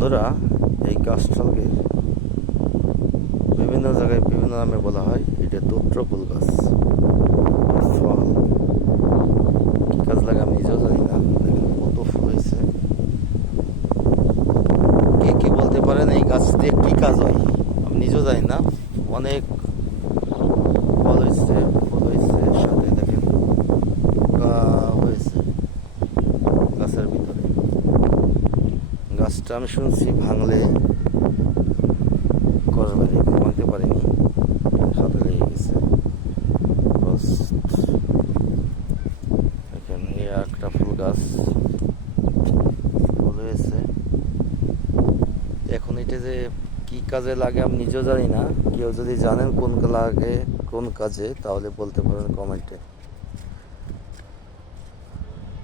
বন্ধুরা, এই গাছটাকে বিভিন্ন জায়গায় বিভিন্ন নামে বলা হয়। এটা দোত্র ফুল গাছ। ফল কি কাজ লাগে আমি নিজেও জানি না। দেখেন কত ফুল হয়েছে। কে কি বলতে পারেন এই গাছ দিয়ে কি কাজ হয় আমি নিজেও জানি না। অনেক ফল হয়েছে, ফুল হয়েছে, সাথে দেখেন পোকা হয়েছে গাছের ভিতরে। গাছটা আমি শুনছি ভাঙলে কসবারি, ভাঙতে পারিনি, হাতে লেগে গেছে। দেখেন এই একটা ফুল গাছ ফুল হয়েছে। এখন এটা যে কি কাজে লাগে আমি নিজেও জানি না। কেউ যদি জানেন কোন লাগে কোন কাজে তাহলে বলতে পারেন কমেন্টে।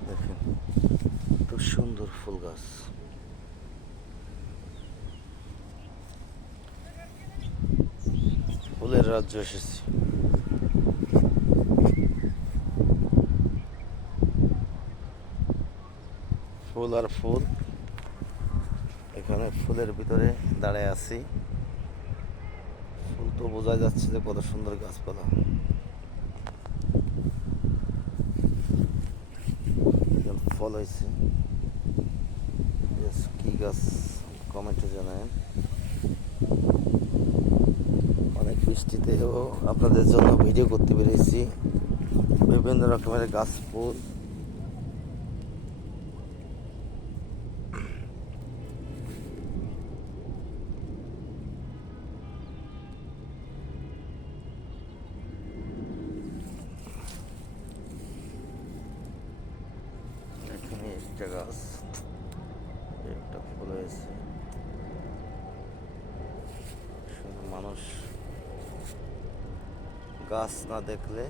দেখেন খুব সুন্দর ফুল গাছ। ফুলের রাজ্য এসেছি। ফুল আর ফুল। এখানে ফুলের ভিতরে দাঁড়ায় আছি। ফুল তো বোঝা যাচ্ছে যে কত সুন্দর গাছপালা। ফল হয়েছে। কি গাছ কমেন্টে জানায়। অনেক বৃষ্টিতেও আপনাদের জন্য ভিডিও করতে পেরেছি। বিভিন্ন রকমের গাছ ফুল। এখানে একটা গাছ, একটা ফুল হয়েছে। মানুষ গাছ না দেখলে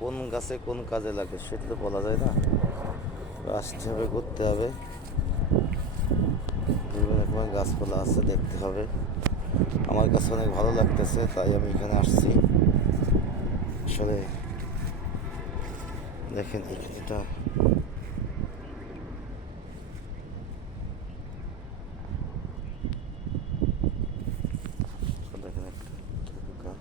কোন গাছে কোন কাজে লাগে সেটা তো বলা যায় না। আসতে হবে, করতে হবে। বিভিন্ন রকমের গাছপালা আছে, দেখতে হবে। আমার কাছে অনেক ভালো লাগতেছে, তাই আমি এখানে আসছি। আসলে দেখেন এটা দেখেন একটা পোকা।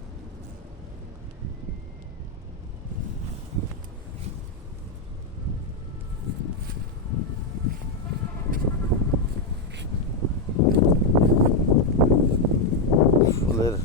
ফুলের